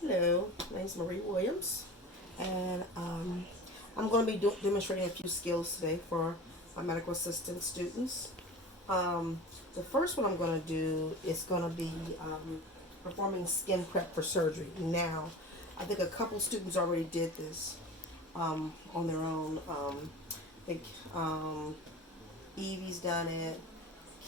Hello, my name is Marie Williams, and I'm going to be demonstrating a few skills today for my medical assistant students. The first one I'm going to do is going to be performing skin prep for surgery. Now, I think a couple students already did this on their own. I think Evie's done it,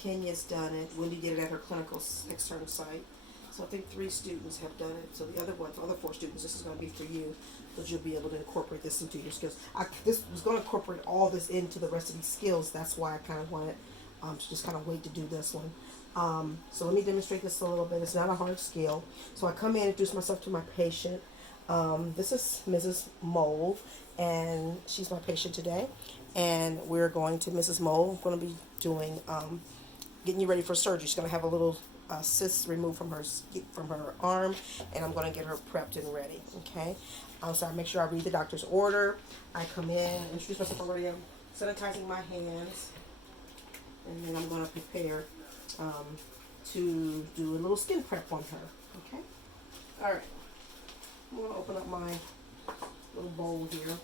Kenya's done it, Wendy did it at her clinical external site. So I think 3 students have done it. So the other 4 students, this is going to be for you, because you'll be able to incorporate this into your skills. This was going to incorporate all this into the rest of these skills. That's why I kind of wanted to just kind of wait to do this one. So let me demonstrate this a little bit. It's not a hard skill. So I come in, introduce myself to my patient. This is Mrs. Mole, and she's my patient today. And we're going to Mrs. Mole. I'm going to be doing getting you ready for surgery. She's going to have a little cyst removed from her arm, and I'm going to get her prepped and ready. Okay. So I make sure I read the doctor's order. I come in, introduce myself already. I'm sanitizing my hands, and then I'm going to prepare to do a little skin prep on her. Okay. All right. I'm going to open up my little bowl here.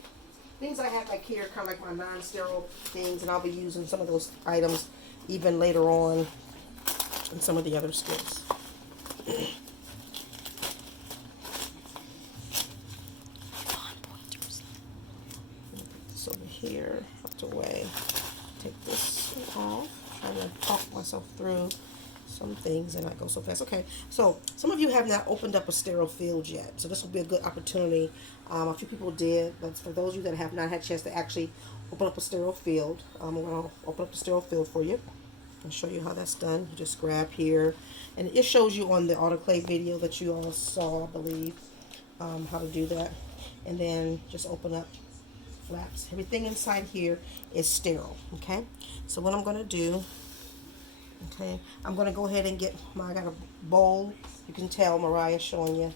Things I have back here, kind of like my non-sterile things, and I'll be using some of those items even later on in some of the other skills. Put this over here, out the way. Take this off. Trying to talk myself through some things and not go so fast. Okay, so some of you have not opened up a sterile field yet, so this will be a good opportunity. A few people did, but for those of you that have not had a chance to actually open up a sterile field, I'm going to open up the sterile field for you and show you how that's done. You just grab here, and it shows you on the autoclave video that you all saw, I believe, how to do that. And then just open up flaps. Everything inside here is sterile. Okay, so what I'm going to do, okay, I'm going to go ahead and I got a bowl. You can tell Mariah's showing you.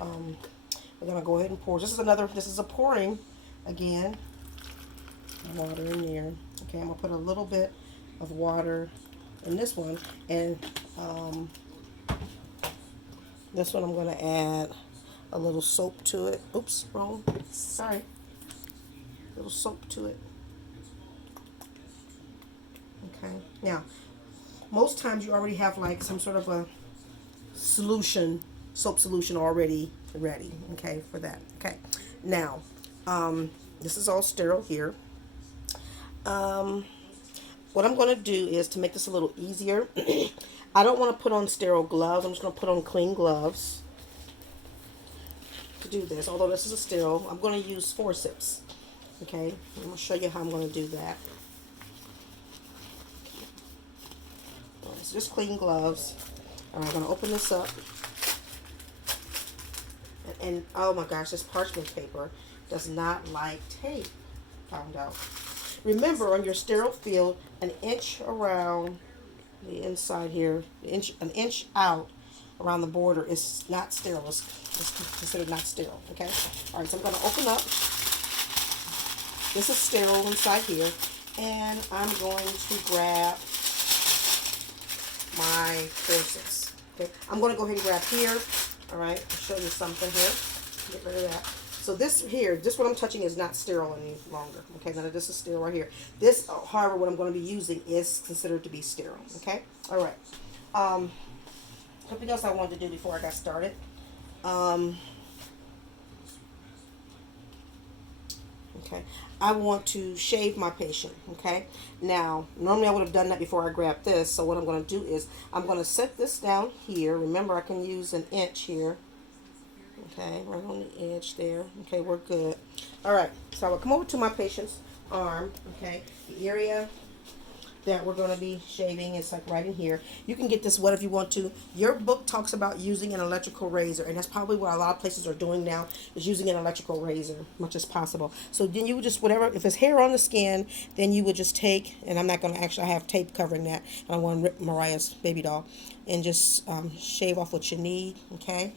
We're going to go ahead and pour. This is a pouring again. Water in there. Okay, I'm going to put a little bit of water in this one. And this one I'm going to add a little soap to it. Oops, wrong. Sorry. A little soap to it. Okay, now, most times you already have like some sort of a soap solution already ready, okay, for that. Okay, now, this is all sterile here. What I'm going to do is, to make this a little easier, I don't want to put on sterile gloves. I'm just going to put on clean gloves to do this. Although this is a sterile, I'm going to use forceps. Okay, I'm going to show you how I'm going to do that. So just clean gloves. All right, I'm going to open this up. And oh my gosh, this parchment paper does not like tape. Found out. Remember, on your sterile field, an inch around the inside here, an inch out around the border is not sterile. It's considered not sterile. Okay. All right. So I'm going to open up. This is sterile inside here, and I'm going to grab my forceps. Okay. I'm going to go ahead and grab here. All right. I'll show you something here. Get rid of that. So this what I'm touching is not sterile any longer. Okay, none of this is sterile right here. This, however, what I'm going to be using is considered to be sterile. Okay, all right. Something else I wanted to do before I got started. Okay, I want to shave my patient. Okay, now normally I would have done that before I grabbed this. So what I'm going to do is I'm going to set this down here. Remember, I can use an inch here. Okay, right on the edge there. Okay, we're good. All right, so I will come over to my patient's arm. Okay, the area that we're going to be shaving is like right in here. You can get this wet if you want to. Your book talks about using an electrical razor, and that's probably what a lot of places are doing now, is using an electrical razor as much as possible. So then you would just, whatever, if it's hair on the skin, then you would just take, and I'm not going to actually, I have tape covering that. I don't want to rip Mariah's baby doll, and just shave off what you need. Okay,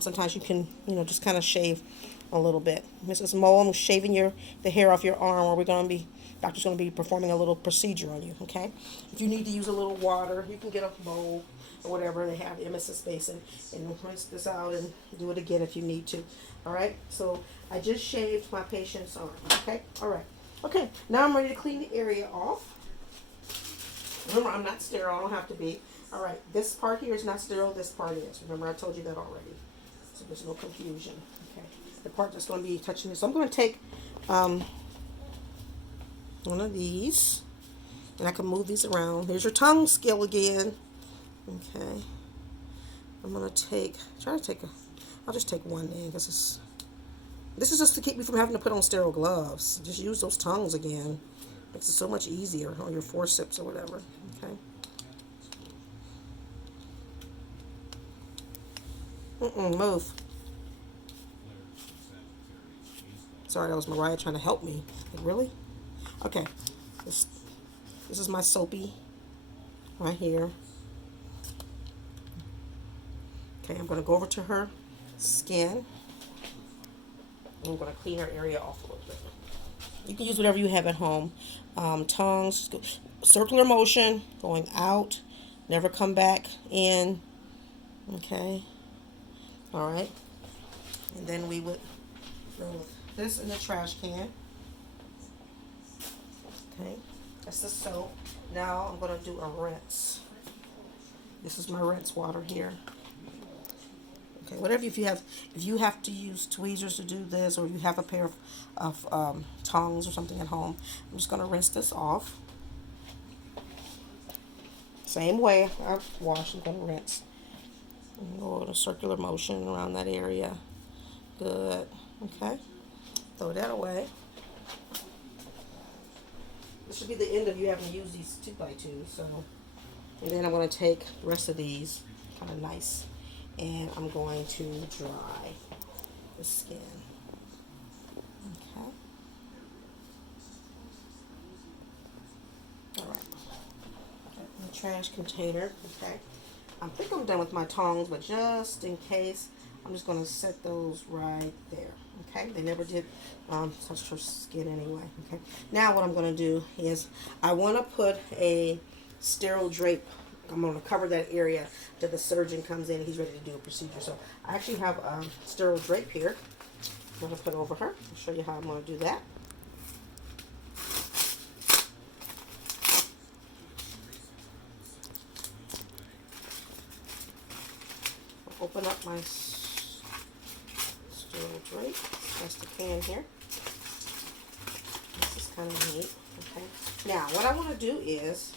sometimes you can, just kind of shave a little bit. Mrs. Mole, I'm shaving the hair off your arm, or doctor's going to be performing a little procedure on you. Okay, if you need to use a little water, you can get a bowl or whatever they have, the MSS basin, and rinse this out and do it again if you need to. All right, so I just shaved my patient's arm. Okay, all right. Okay, now I'm ready to clean the area off. Remember, I'm not sterile, I don't have to be. All right, this part here is not sterile, this part is. Remember, I told you that already. So there's no confusion. Okay, the part that's going to be touching this. So I'm going to take one of these, and I can move these around. There's your tongue skill again. Okay, I'm going to I'll just take one in because this is just to keep me from having to put on sterile gloves. Just use those tongues again. Makes it so much easier on your forceps or whatever. Okay. Move. Sorry, that was Mariah trying to help me. Like, really? Okay. This is my soapy right here. Okay, I'm going to go over to her skin. I'm going to clean her area off a little bit. You can use whatever you have at home. Tongues, circular motion, going out, never come back in. Okay. All right. And then we would throw this in the trash can. Okay. That's the soap. Now I'm going to do a rinse. This is my rinse water here. Okay, whatever, if you have to use tweezers to do this, or you have a pair of tongs or something at home, I'm just going to rinse this off. Same way I wash, I'm going to rinse. And go in a circular motion around that area. Good. Okay. Throw that away. This should be the end of you having to use these 2x2s. So, and then I'm going to take the rest of these, kind of nice, and I'm going to dry the skin. Okay. All right. The trash container. Okay. I think I'm done with my tongs, but just in case, I'm just going to set those right there. Okay. They never did touch her skin anyway. Okay. Now what I'm going to do is I want to put a sterile drape. I'm going to cover that area till the surgeon comes in and he's ready to do a procedure. So I actually have a sterile drape here. I'm going to put over her. I'll show you how I'm going to do that. I'll open up my sterile drape. That's the can here. This is kind of neat. Okay. Now what I want to do is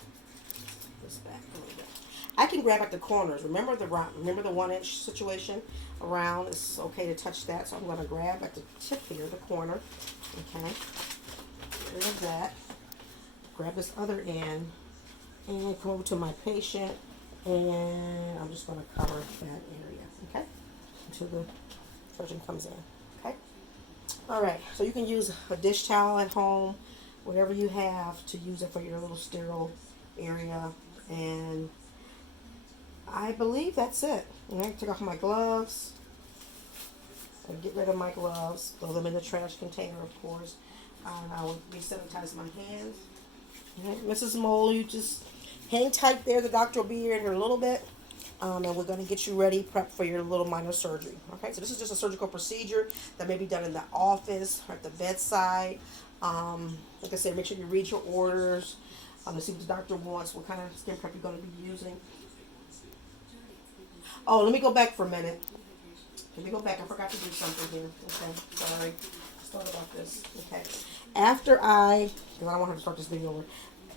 this back a little bit. I can grab at the corners. Remember the 1-inch situation around. It's okay to touch that. So I'm going to grab at the tip here, the corner. Okay. Get rid of that. Grab this other end and come over to my patient, and I'm just going to cover that area. Okay. Until the surgeon comes in. Okay. All right. So you can use a dish towel at home, whatever you have, to use it for your little sterile area. And I believe that's it. I'm going to take off my gloves. And get rid of my gloves. Throw them in the trash container, of course. And I will re-sanitize my hands. Okay. Mrs. Mole, you just hang tight there. The doctor will be here in a little bit. And we're going to get you ready, prep for your little minor surgery. Okay, so this is just a surgical procedure that may be done in the office or at the bedside. Like I said, make sure you read your orders. To see what the doctor wants, what kind of skin prep you're going to be using. Oh, let me go back for a minute. Let me go back. I forgot to do something here. Okay, sorry. Let's talk about this. Okay. After because I don't want her to start this video over.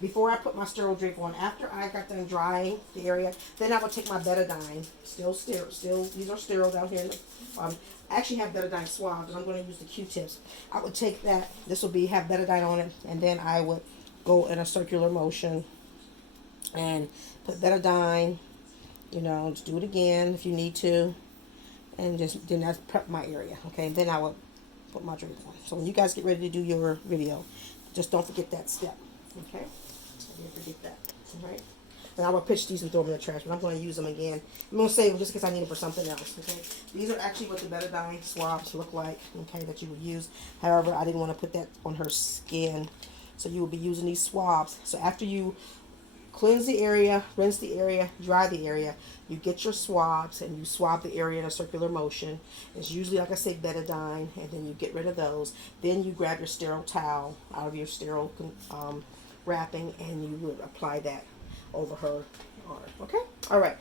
Before I put my sterile drape on, after I got done drying the area, then I would take my betadine. Still, these are sterile down here. I actually have betadine swabs, and I'm going to use the Q-tips. I would take that. This will have betadine on it, and then I would go in a circular motion and put betadine, just do it again if you need to, and then I prep my area. Okay, and then I will put my drape on. So when you guys get ready to do your video, just don't forget that step. Okay, don't forget that. All right, and I will pitch these and throw them in the trash, but I'm going to use them again. I'm going to save them just in case I need them for something else. Okay, these are actually what the betadine swabs look like. Okay, that you would use. However, I didn't want to put that on her skin. So you will be using these swabs. So after you cleanse the area, rinse the area, dry the area. You get your swabs and you swab the area in a circular motion. It's usually, like I say, betadine, and then you get rid of those. Then you grab your sterile towel out of your sterile wrapping, and you would apply that over her arm. Okay? All right.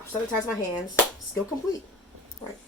I've sanitized my hands. Skill complete. All right.